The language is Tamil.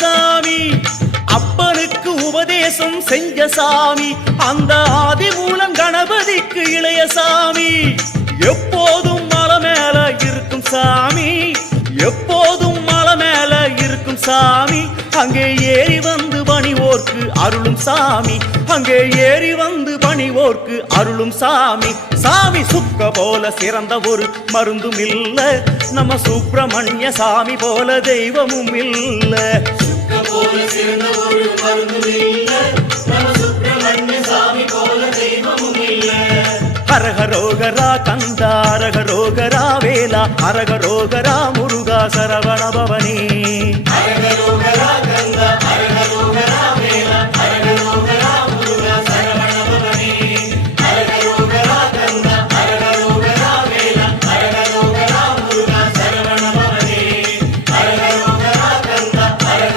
சாமி அப்பனுக்கு உபதேசம் செஞ்ச சாமி அந்த ஆதி மூலம் கணபதிக்கு இளைய சாமி எப்போதும் மலை மேல இருக்கும் சாமி எப்போதும் மலை மேல இருக்கும் சாமி அங்கே ஏறி வந்து பணிவோர்க்கு அருளும் சாமி அங்கே ஏறி வந்து பணிவோர்க்கு அருளும் சாமி சாமி சுக்க போல சிறந்த ஒரு மருந்தும் இல்ல நம்ம சுப்பிரமணிய சாமி போல தெய்வமும் இல்ல சுக்க போல சிறந்த ஒரு மருந்தும் இல்ல நம்ம சுப்பிரமணிய சாமி போல தெய்வமும் இல்ல ஹரஹரோகரா கந்தா ஹரஹரோகரா வேலா ஹரஹரோகரா